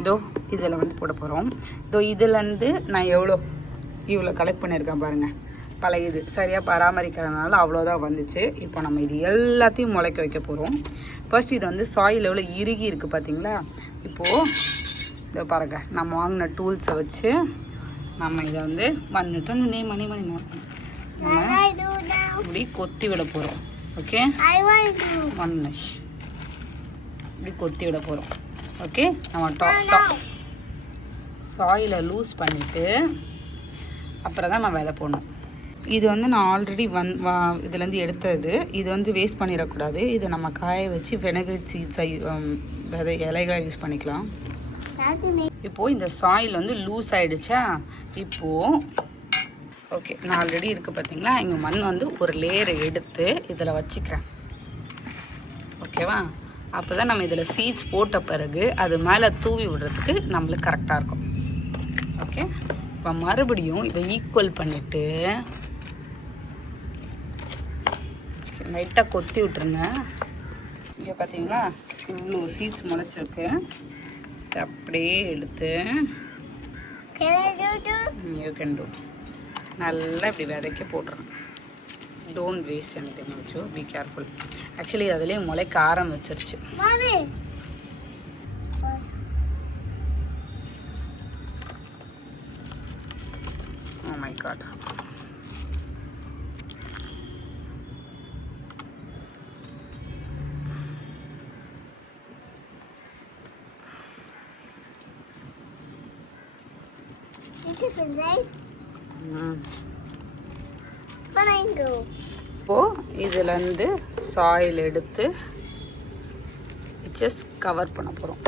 இதோ இதில் வந்து போட போகிறோம். இதோ இதுலேருந்து நான் இவ்வளோ கலெக்ட் பண்ணியிருக்கேன் பாருங்கள். பழையது சரியாக பராமரிக்கிறதுனால அவ்வளோதான் வந்துச்சு. இப்போ நம்ம இது எல்லாத்தையும் முளைக்க வைக்க போகிறோம். ஃபர்ஸ்ட் இது வந்து சாயில் எவ்வளோ இறுகி இருக்குது பார்த்தீங்களா. இப்போது இதை பாருங்கள், நம்ம வாங்கின டூல்ஸை வச்சு நம்ம இதை வந்து மணி நம்ம இப்படி கொத்தி விட போகிறோம். ஓகே, இப்படி கொத்தி விட போகிறோம். ஓகே, நம்ம சாயிலை லூஸ் பண்ணிவிட்டு அப்புறம் தான் நம்ம விதை போடணும். இது வந்து நான் ஆல்ரெடி இதுலேருந்து எடுத்தது. இது வந்து வேஸ்ட் பண்ணிடக்கூடாது. இதை நம்ம காய வச்சு வினகர் சீட்ஸை விதை இலைகளாக யூஸ் பண்ணிக்கலாம். இப்போது இந்த சாயில் வந்து லூஸ் ஆகிடுச்சா. இப்போது ஓகே, நான் ஆல்ரெடி இருக்குது பார்த்தீங்களா. இங்கே மண் வந்து ஒரு லேயரை எடுத்து இதில் வச்சுக்கிறேன். ஓகேவா, அப்போ தான் நம்ம இதில் சீட்ஸ் போட்ட பிறகு அது மேலே தூவி விடுறதுக்கு நம்மளுக்கு கரெக்டாக இருக்கும். ஓகே, இப்போ மறுபடியும் இதை ஈக்குவல் பண்ணிவிட்டு லைட்டாக கொத்தி விட்டுருங்க. இங்கே பார்த்தீங்களா இவ்வளோ சீட்ஸ் முளைச்சிருக்கு. அப்படியே எடுத்து யூ கேன் டூ நல்லா இப்படி விதைக்க போட்டுருங்க. Don't waste anything also, be careful. Actually அதுலேயே முளைக்க ஆரம்பிச்சிருச்சு. Oh my God. இப்போ இதுலேருந்து சாயில் எடுத்து ஜஸ்ட் கவர் பண்ண போகிறோம்.